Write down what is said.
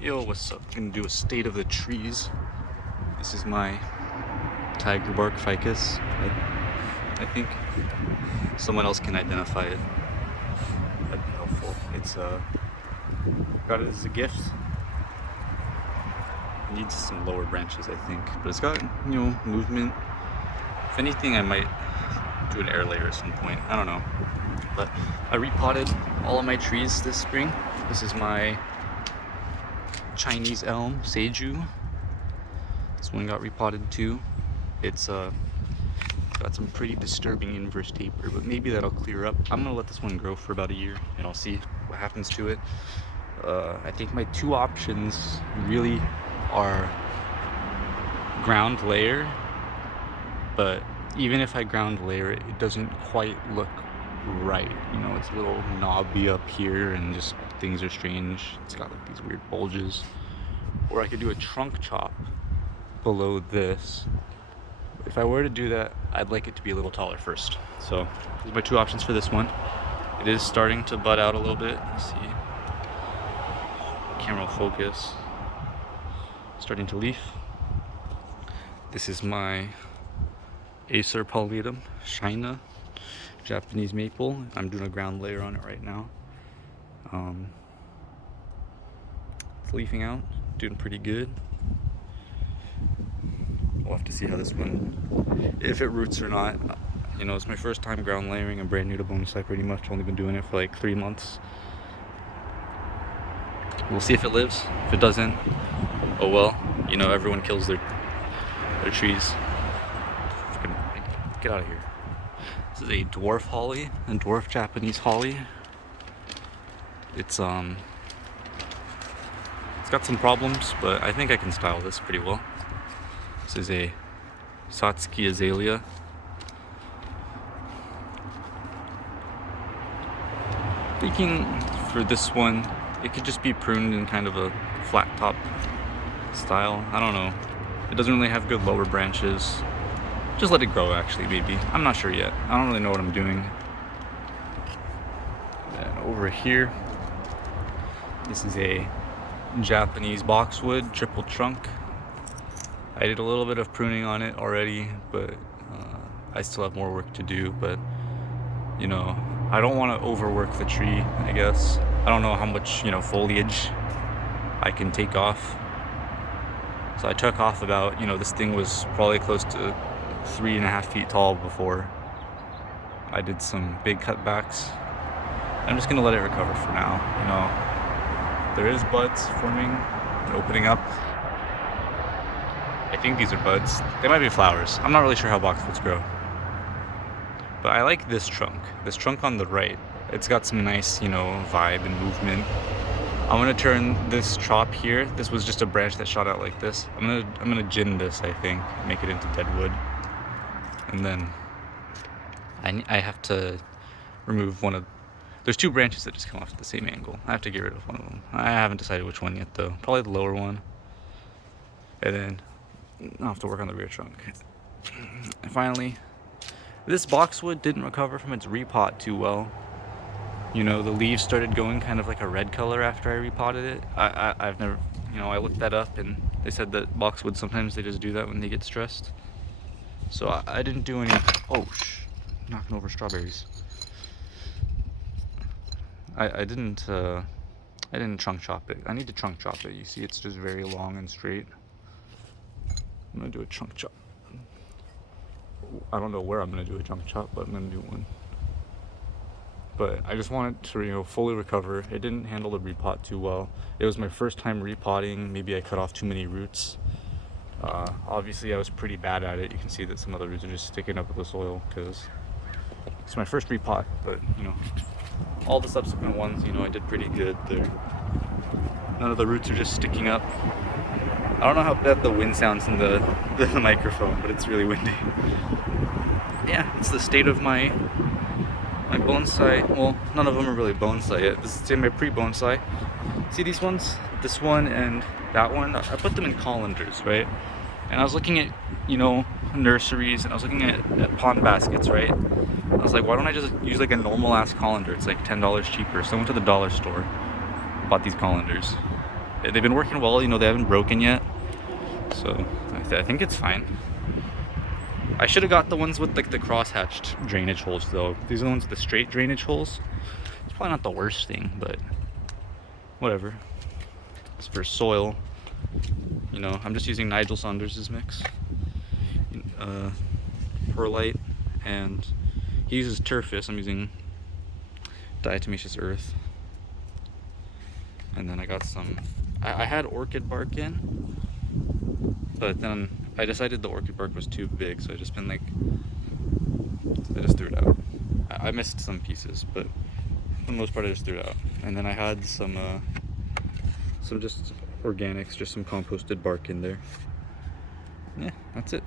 Yo, what's up? I'm gonna do a state of the trees. This is my tiger bark ficus. I think someone else can identify it. That'd be helpful. It's got it as a gift. It needs some lower branches, I think, but it's got movement. If anything, I might do an air layer at some point. I don't know. But I repotted all of my trees this spring. This is my Chinese elm, Seiju. This one got repotted too. It's got some pretty disturbing inverse taper, but maybe that'll clear up. I'm gonna let this one grow for about a year and I'll see what happens to it. I think my two options really are ground layer, but even if I ground layer it, it doesn't quite look right. It's a little knobby up here and just things are strange. It's got like these weird bulges. Or I could do a trunk chop below this. If I were to do that, I'd like it to be a little taller first. So these are my two options for this one. It is starting to bud out a little bit. Let's see. Camera will focus. Starting to leaf. This is my Acer palmatum, China, Japanese maple. I'm doing a ground layer on it right now. It's leafing out, doing pretty good. We'll have to see how this one, if it roots or not. It's my first time ground layering. I'm brand new to bonsai pretty much. Only been doing it for like 3 months. We'll see if it lives. If it doesn't, oh well. Everyone kills their trees. Get out of here. This is a dwarf holly, a dwarf Japanese holly. It's got some problems, but I think I can style this pretty well. This is a Satsuki azalea. Thinking for this one, it could just be pruned in kind of a flat top style. I don't know. It doesn't really have good lower branches. Just let it grow, actually, maybe. I'm not sure yet. I don't really know what I'm doing. And over here, this is a Japanese boxwood triple trunk. I did a little bit of pruning on it already, but I still have more work to do. But I don't want to overwork the tree, I guess. I don't know how much foliage I can take off. So I took off about, this thing was probably close to 3.5 feet tall before I did some big cutbacks. I'm just gonna let it recover for now. There is buds forming and opening up. I think these are buds. They might be flowers. I'm not really sure how boxwoods grow. But I like this trunk. This trunk on the right. It's got some nice, vibe and movement. I'm gonna turn this chop here. This was just a branch that shot out like this. I'm gonna gin this, I think, make it into dead wood. And then I have to remove one of. There's two branches that just come off at the same angle. I have to get rid of one of them. I haven't decided which one yet, though. Probably the lower one. And then I'll have to work on the rear trunk. And finally, this boxwood didn't recover from its repot too well. The leaves started going kind of like a red color after I repotted it. I've never, I looked that up and they said that boxwood sometimes they just do that when they get stressed. So I didn't do any. Oh, knocking over strawberries. I didn't trunk chop it. I need to trunk chop it. You see, it's just very long and straight. I'm gonna do a trunk chop. I don't know where I'm gonna do a trunk chop, but I'm gonna do one. But I just want it to fully recover. It didn't handle the repot too well. It was my first time repotting. Maybe I cut off too many roots. Obviously I was pretty bad at it. You can see that some of the roots are just sticking up with the soil because it's my first repot, but all the subsequent ones, I did pretty good there. None of the roots are just sticking up. I don't know how bad the wind sounds in the microphone, but it's really windy. Yeah, it's the state of my bonsai. Well, none of them are really bonsai yet. This is my pre-bonsai. See these ones? This one and that one? I put them in colanders, right? And I was looking at, nurseries, and I was looking at pond baskets, right? I was like, why don't I just use like a normal ass colander? It's like $10 cheaper. So I went to the dollar store, bought these colanders. They've been working well, you know, they haven't broken yet. So I think it's fine. I should have got the ones with like the cross-hatched drainage holes though. These are the ones with the straight drainage holes. It's probably not the worst thing, but whatever. It's for soil. You know, I'm just using Nigel Saunders' mix. Perlite, and he uses Turfus. I'm using diatomaceous earth. And then I got some, I had orchid bark in, but then I decided the orchid bark was too big, so I just threw it out. I missed some pieces, but for the most part I just threw it out. And then I had some just organics, just some composted bark in there. Yeah, that's it.